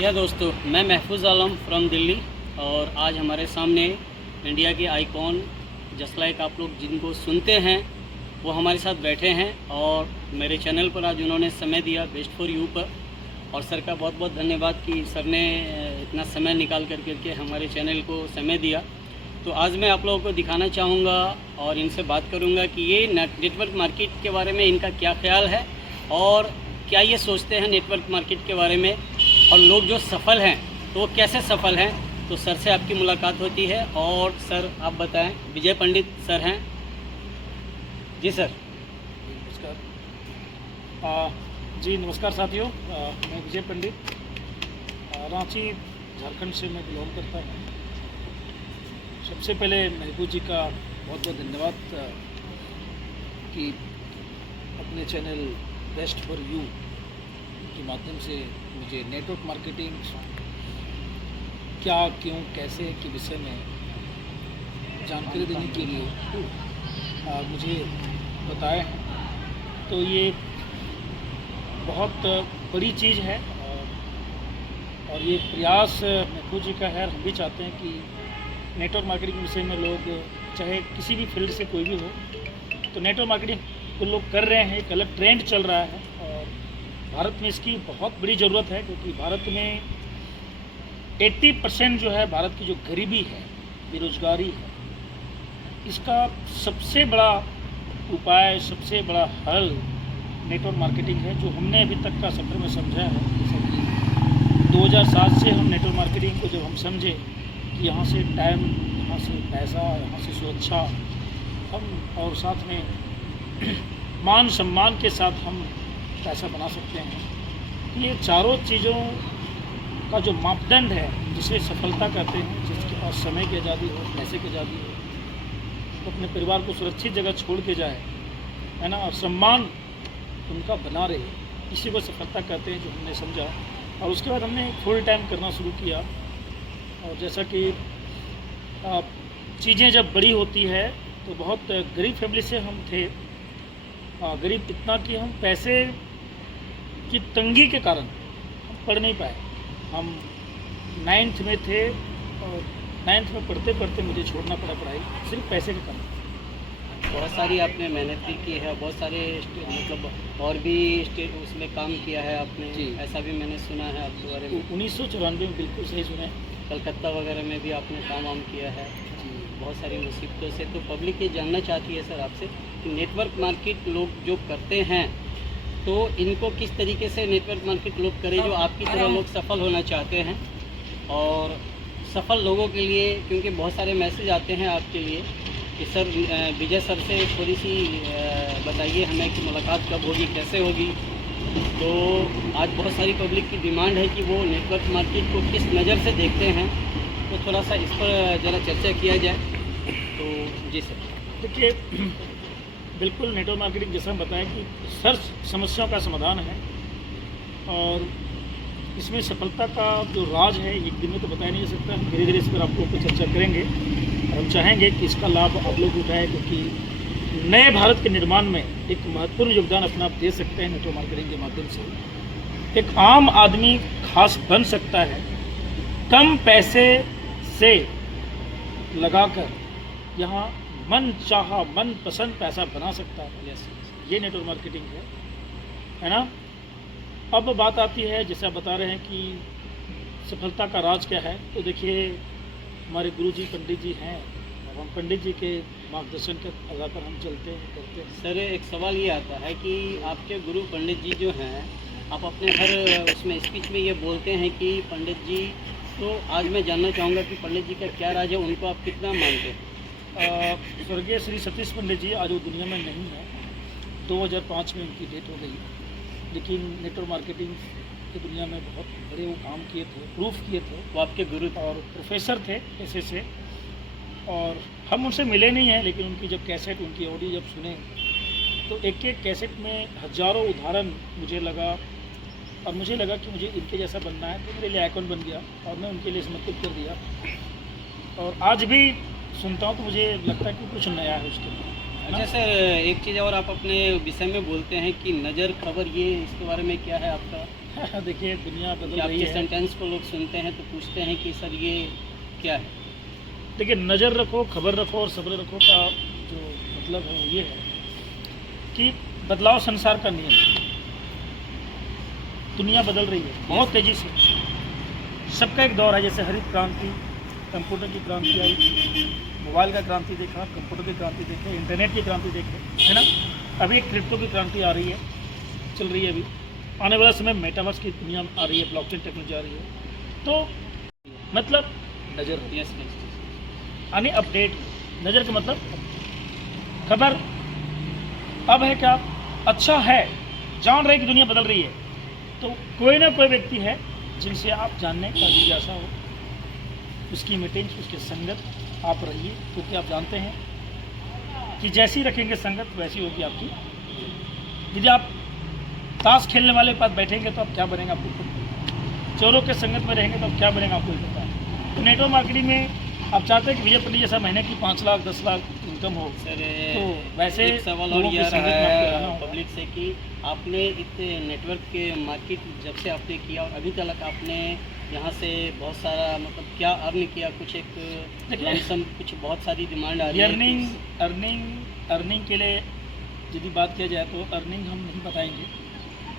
जी हाँ दोस्तों, मैं महफूज आलम फ्रॉम दिल्ली और आज हमारे सामने इंडिया के आइकॉन जस्ट लाइक आप लोग जिनको सुनते हैं वो हमारे साथ बैठे हैं और मेरे चैनल पर आज उन्होंने समय दिया बेस्ट फॉर यू पर। और सर का बहुत बहुत धन्यवाद कि सर ने इतना समय निकाल करके हमारे चैनल को समय दिया। तो आज मैं आप लोगों को दिखाना चाहूँगा और इनसे बात करूँगा कि ये नेटवर्क मार्केट के बारे में इनका क्या ख्याल है और क्या ये सोचते हैं नेटवर्क मार्केट के बारे में, और लोग जो सफल हैं तो वो कैसे सफल हैं। तो सर से आपकी मुलाकात होती है। और सर आप बताएं, विजय पंडित सर हैं जी। सर नमस्कार। जी नमस्कार साथियों, मैं विजय पंडित रांची झारखंड से मैं बिलोंग करता हूँ। सबसे पहले महबूब जी का बहुत बहुत धन्यवाद कि अपने चैनल बेस्ट फॉर यू के माध्यम से मुझे नेटवर्क मार्केटिंग क्या क्यों कैसे के विषय में जानकारी देने के लिए मुझे बताया है। तो ये बहुत बड़ी चीज़ है और ये प्रयास महबूब जी का है। हम भी चाहते हैं कि नेटवर्क मार्केटिंग के विषय में लोग, चाहे किसी भी फील्ड से कोई भी हो, तो नेटवर्क मार्केटिंग को लोग कर रहे हैं। एक अलग ट्रेंड चल रहा है और भारत में इसकी बहुत बड़ी ज़रूरत है, क्योंकि भारत में 80% जो है भारत की जो गरीबी है, बेरोजगारी है, इसका सबसे बड़ा उपाय, सबसे बड़ा हल नेटवर्क मार्केटिंग है, जो हमने अभी तक का सफ़र में समझा है। जैसे कि 2007 से हम नेटवर्क मार्केटिंग को जब हम समझे कि यहाँ से टाइम, यहाँ से पैसा, यहाँ से सुरक्षा, हम और साथ में मान सम्मान के साथ हम पैसा बना सकते हैं। ये चारों चीज़ों का जो मापदंड है, जिसे सफलता कहते हैं, जिसके पास समय की आज़ादी हो, पैसे की आज़ादी हो, तो अपने परिवार को सुरक्षित जगह छोड़ के जाए, है ना, और सम्मान उनका बना रहे, इसी को सफलता कहते हैं, जो हमने समझा। और उसके बाद हमने फुल टाइम करना शुरू किया। और जैसा कि चीज़ें जब बड़ी होती है, तो बहुत गरीब फैमिली से हम थे, गरीब इतना कि हम पैसे की तंगी के कारण हम पढ़ नहीं पाए। हम 9th में थे और 9th में पढ़ते पढ़ते मुझे छोड़ना पड़ा पढ़ाई, सिर्फ पैसे के कारण। बहुत सारी आपने मेहनत भी की है, बहुत सारे मतलब और भी स्टेट उसमें काम किया है आपने जी। ऐसा भी मैंने सुना है आपके बारे में। 1994 में बिल्कुल सही सुना है। कलकत्ता वगैरह में भी आपने काम वाम किया है जी, बहुत सारी मुसीबतों से। तो पब्लिक ये जानना चाहती है सर आपसे कि नेटवर्क मार्केट लोग जो करते हैं, तो इनको किस तरीके से नेटवर्क मार्केट लोग करें जो आपकी तरह लोग सफल होना चाहते हैं। और सफल लोगों के लिए, क्योंकि बहुत सारे मैसेज आते हैं आपके लिए कि सर विजय सर से थोड़ी सी बताइए हमें कि मुलाकात कब होगी, कैसे होगी। तो आज बहुत सारी पब्लिक की डिमांड है कि वो नेटवर्क मार्केट को किस नज़र से देखते हैं, तो थोड़ा सा इस पर ज़रा चर्चा किया जाए। तो जी सर। देखिए, बिल्कुल नेटवर्क मार्केटिंग जैसा हम बताएं कि हर समस्याओं का समाधान है और इसमें सफलता का जो राज है एक दिन में तो बताया नहीं जा सकता। हम धीरे धीरे इस पर आप लोग को चर्चा करेंगे और हम चाहेंगे कि इसका लाभ आप लोग उठाएं, क्योंकि नए भारत के निर्माण में एक महत्वपूर्ण योगदान अपना आप दे सकते हैं। नेटवर्क मार्केटिंग के माध्यम से एक आम आदमी खास बन सकता है, कम पैसे से लगाकर यहाँ मन चाहा, मन पसंद पैसा बना सकता है। ये नेटवर्क मार्केटिंग है ना। अब बात आती है, जैसे आप बता रहे हैं कि सफलता का राज क्या है, तो देखिए हमारे गुरुजी पंडित जी हैं और हम पंडित जी के मार्गदर्शन के आधार पर हम चलते हैं, करते हैं। सर एक सवाल ये आता है कि आपके गुरु पंडित जी जो हैं, आप अपने हर उसमें स्पीच में ये बोलते हैं कि पंडित जी, तो आज मैं जानना चाहूँगा कि पंडित जी का क्या राज है, उनको आप कितना मानते हैं। स्वर्गीय श्री सतीश पंडित जी आज वो दुनिया में नहीं है। 2005 में उनकी डेथ हो गई, लेकिन नेटवर्क मार्केटिंग की दुनिया में बहुत बड़े वो काम किए थे, प्रूफ किए थे। वो आपके गुरु और प्रोफेसर थे पैसे से, और हम उनसे मिले नहीं हैं, लेकिन उनकी जब कैसेट, उनकी ऑडियो जब सुने, तो एक एक कैसेट में हज़ारों उदाहरण मुझे लगा और मुझे लगा कि मुझे इनके जैसा बनना है। तो मेरे लिए आइकॉन बन गया और मैं उनके लिए समर्पित कर दिया। और आज भी सुनता हूँ तो मुझे लगता है कि कुछ नया है उसके अंदर। अच्छा सर, एक चीज़ और आप अपने विषय में बोलते हैं कि नज़र खबर, ये इसके बारे में क्या है आपका? देखिए दुनिया बदल कि रही आपके है। सेंटेंस को लोग सुनते हैं तो पूछते हैं कि सर ये क्या है? देखिए नज़र रखो, खबर रखो और सब्र रखो का जो मतलब है वो ये है कि बदलाव संसार का नियम है। दुनिया बदल रही है बहुत तेज़ी से, सबका एक दौर है। जैसे हरित क्रांति, कंप्यूटर की क्रांति आई, मोबाइल का क्रांति देखा, कंप्यूटर की क्रांति देखे, इंटरनेट की क्रांति देखे, है ना। अभी एक क्रिप्टो की क्रांति आ रही है, चल रही है अभी। आने वाला समय मेटावर्स की दुनिया आ रही है, ब्लॉकचेन टेक्नोलॉजी आ रही है। तो मतलब नज़र यस यस। यानी अपडेट, नज़र का मतलब खबर। अब है क्या, अच्छा है, जान रहे कि दुनिया बदल रही है, तो कोई ना कोई व्यक्ति है जिनसे आप जानने का जिज्ञासा हो, उसकी मीटिंग्स, उसके संगत आप रहिए, क्योंकि आप जानते हैं कि जैसी रखेंगे संगत वैसी होगी आपकी। यदि आप ताश खेलने वाले के पास बैठेंगे तो आप क्या बनेंगे आपको खुद पता है। चोरों के संगत में रहेंगे तो आप क्या बनेंगे आपको पता है। तो नेटवर्क मार्केटिंग में आप चाहते हैं कि विजय पंडित जैसा महीने की 5 लाख 10 लाख इनकम हो, सर तो वैसे एक सवाल और लोगों ये की आ संगत रहा में आपको रहना है होगा। पब्लिक से कि आपने इतने नेटवर्क के मार्केट जब से आपने किया और अभी तक आपने यहाँ से बहुत सारा मतलब क्या अर्न किया, कुछ एक लमसम कुछ बहुत सारी डिमांड आ रही है अर्निंग के लिए यदि बात किया जाए तो अर्निंग हम नहीं बताएंगे,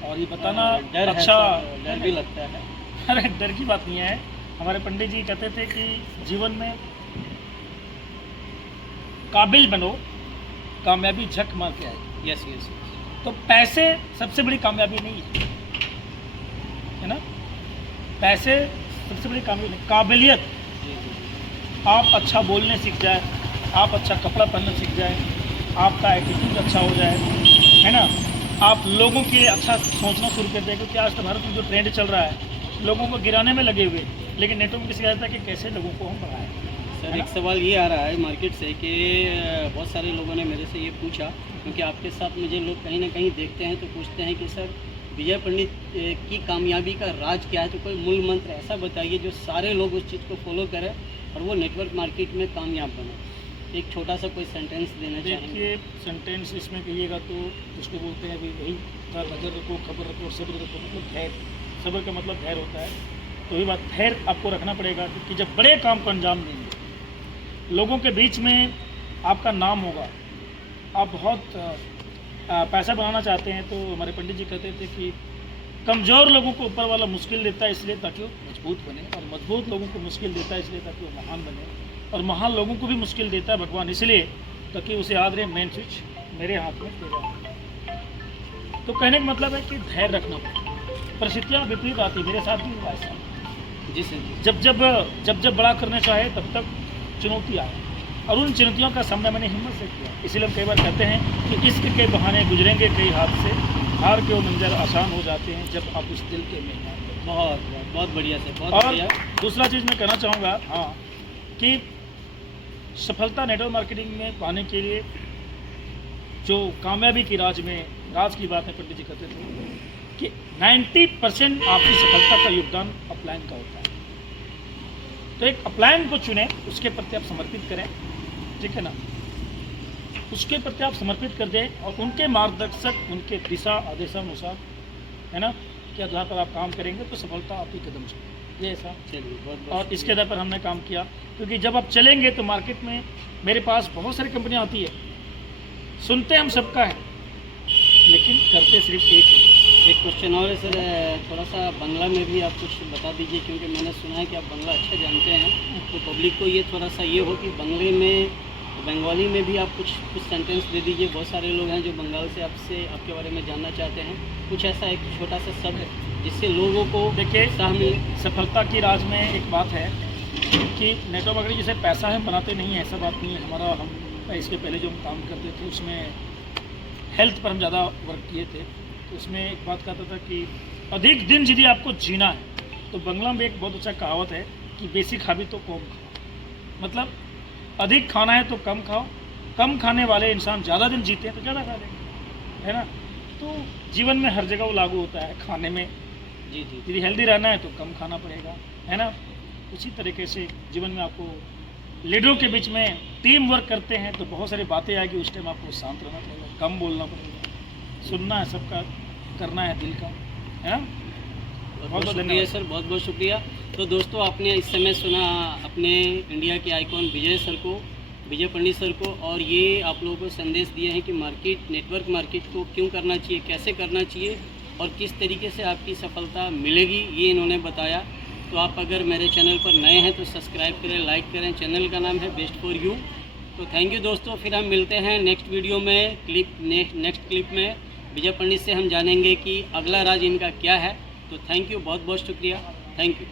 और ये बताना डर है अच्छा सर, डर भी लगता है। अरे डर की बात नहीं है। हमारे पंडित जी कहते थे कि जीवन में काबिल बनो, कामयाबी झक मार के आएगी। Yes yes. तो पैसे सबसे बड़ी कामयाबी नहीं है ना, पैसे सबसे बड़ी कामयाबी नहीं, काबिलियत। जी जी। आप अच्छा बोलने सीख जाए, आप अच्छा कपड़ा पहनना सीख जाए, आपका एटीट्यूड अच्छा हो जाए, है ना, आप लोगों के लिए अच्छा सोचना शुरू कर दें। क्योंकि आज तो भारत में जो ट्रेंड चल रहा है, लोगों को गिराने में लगे हुए, लेकिन नेटवर्क में शिकायत है कि कैसे लोगों को हम बढ़ाएं। सर एक सवाल ये आ रहा है मार्केट से कि बहुत सारे लोगों ने मेरे से ये पूछा, क्योंकि आपके साथ मुझे लोग कहीं ना कहीं देखते हैं तो पूछते हैं कि सर विजय पंडित की कामयाबी का राज क्या है, तो कोई मूल मंत्र ऐसा बताइए जो सारे लोग उस चीज़ को फॉलो करें और वो नेटवर्क मार्केट में कामयाब बने। एक छोटा सा कोई सेंटेंस देना चाहेंगे? देखिए सेंटेंस इसमें कहिएगा तो उसको बोलते हैं अभी वही था, नज़र रखो, खबर रखो और सब्र रखो। मतलब धैर्य, सब्र का मतलब धैर्य होता है। तो वही बात, धैर्य आपको रखना पड़ेगा, क्योंकि जब बड़े काम को अंजाम देंगे, लोगों के बीच में आपका नाम होगा, आप बहुत पैसा बनाना चाहते हैं, तो हमारे पंडित जी कहते थे कि कमज़ोर लोगों को ऊपर वाला मुश्किल देता है इसलिए ताकि वो मजबूत बने, और मजबूत लोगों को मुश्किल देता है इसलिए ताकि वो महान बने, और महान लोगों को भी मुश्किल देता है भगवान इसलिए ताकि उसे याद रहे मेन स्विच मेरे हाथ में तेरे हाथ में। तो कहने का मतलब है कि धैर्य रखना पड़ेगा। परिस्थितियाँ विपरीत आती, मेरे साथ भी हुआ ऐसा। जी सर जी। जब बड़ा करना चाहे तब तक चुनौती आए, और उन चुनौतियों का सामना मैंने हिम्मत से किया। इसीलिए हम कई बार कहते हैं कि इश्क के बहाने गुजरेंगे कई हाथ से, हार के वो मंजर आसान हो जाते हैं जब आप उस दिल के मेहमान बनते हैं। बहुत बढ़िया सर, बहुत और बढ़िया। दूसरा चीज़ मैं कहना चाहूँगा, हाँ, कि सफलता नेटवर्क मार्केटिंग में पाने के लिए जो कामयाबी की राज की बात में पंडित जी कहते थे कि 90% आपकी सफलता का योगदान अपलाइन का होता है। तो एक अपलाइन को चुनें, उसके प्रति आप समर्पित करें, ठीक है ना, उसके प्रति आप समर्पित कर दें और उनके मार्गदर्शक, उनके दिशा आदेशानुसार, है ना, के आधार पर आप काम करेंगे तो सफलता आपकी कदम से ये ऐसा। चलिए बहुत और इसके आधार पर हमने काम किया, क्योंकि जब आप चलेंगे तो मार्केट में मेरे पास बहुत सारी कंपनियां आती है, सुनते हम सबका है लेकिन करते सिर्फ एक है। एक क्वेश्चन और है सर, थोड़ा सा बांग्ला में भी आप कुछ बता दीजिए, क्योंकि मैंने सुना है कि आप बांग्ला अच्छा जानते हैं, तो पब्लिक को ये थोड़ा सा ये हो कि बंगले में, बंगाली में भी आप कुछ सेंटेंस दे दीजिए। बहुत सारे लोग हैं जो बंगाल से आपके बारे में जानना चाहते हैं, कुछ ऐसा एक छोटा सा शब्द जिससे लोगों को देखिए उत्साह मिले। सफलता की राज में एक बात है कि नेटवर्क मार्केटिंग जैसे पैसा हम बनाते नहीं है, ऐसा बात नहीं है। हमारा हम इसके पहले जो हम काम करते थे उसमें हेल्थ पर हम ज़्यादा वर्क किए थे, तो उसमें एक बात कहता था कि अधिक दिन यदि आपको जीना है तो बंगला में एक बहुत अच्छा कहावत है कि बेसी खाबी तो कम खाओ। मतलब अधिक खाना है तो कम खाओ, कम खाने वाले इंसान ज़्यादा दिन जीते हैं तो ज़्यादा खा लेंगे, है ना। तो जीवन में हर जगह वो लागू होता है, खाने में जी जी। यदि हेल्दी रहना है तो कम खाना पड़ेगा, है ना। उसी तरीके से जीवन में आपको लीडरों के बीच में टीम वर्क करते हैं तो बहुत सारी बातें आएगी, उस टाइम आपको शांत रहना पड़ेगा, कम बोलना पड़ेगा, सुनना है सबका, करना है दिल का, है ना। बहुत शुक्रिया सर, बहुत बहुत शुक्रिया। तो दोस्तों, आपने इस समय सुना अपने इंडिया के आइकॉन विजय पंडित सर को, और ये आप लोगों को संदेश दिए हैं कि नेटवर्क मार्केट को क्यों करना चाहिए, कैसे करना चाहिए और किस तरीके से आपकी सफलता मिलेगी, ये इन्होंने बताया। तो आप अगर मेरे चैनल पर नए हैं तो सब्सक्राइब करें, लाइक करें। चैनल का नाम है बेस्ट फॉर यू। तो थैंक यू दोस्तों, फिर हम मिलते हैं नेक्स्ट वीडियो में। नेक्स्ट क्लिप में विजय पंडित से हम जानेंगे कि अगला राज इनका क्या है। तो थैंक यू, बहुत बहुत शुक्रिया, थैंक यू।